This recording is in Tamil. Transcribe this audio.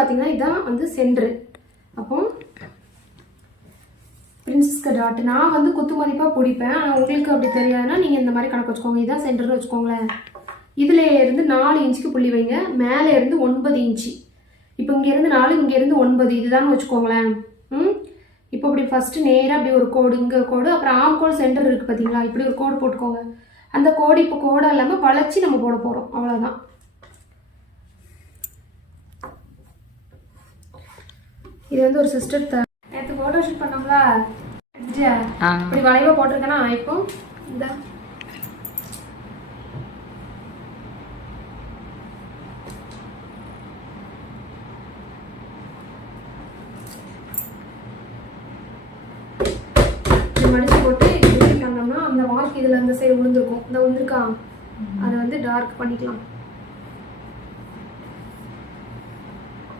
பார்த்தீங்கன்னா இதான் வந்து சென்ட்ரு அப்போ பிரின்சஸ் டாட் நான் வந்து குத்து மதிப்பாக பிடிப்பேன். ஆனால் உங்களுக்கு அப்படி தெரியாதுன்னா நீங்கள் இந்த மாதிரி கணக்கு வச்சுக்கோங்க. இதான் சென்டர்னு வச்சுக்கோங்களேன். இதில் இருந்து நாலு இன்ச்சுக்கு புள்ளி வைங்க. மேலே இருந்து ஒன்பது இன்ச்சு. இப்போ இங்கேருந்து நாலு இங்கேருந்து ஒன்பது. இதுதான் வச்சுக்கோங்களேன். ம்? இப்போ இப்படி ஃபஸ்ட்டு நேராக அப்படி ஒரு கோடு இங்கே கோடு அப்புறம் ஆம் கோடு சென்டர் இருக்குது பார்த்தீங்களா இப்படி ஒரு கோடு போட்டுக்கோங்க. அந்த கோடு இப்போ கோடாக இல்லாமல் வளைச்சி நம்ம போட போகிறோம் அவ்வளோதான் இது வந்து ஒரு சிஸ்டர் நேற்று ஃபோட்டோ ஷூட் பண்ணோம்ல இப்படி வளைவாக போட்டிருக்கேனா இப்போ இந்த. மடிச்சு போட்டு இப்படி பண்ணோம்னா அந்த மார்க் இதில் இந்த சைடு விழுந்திருக்கும் இந்த விழுந்திருக்கா அதை வந்து டார்க் பண்ணிக்கலாம்.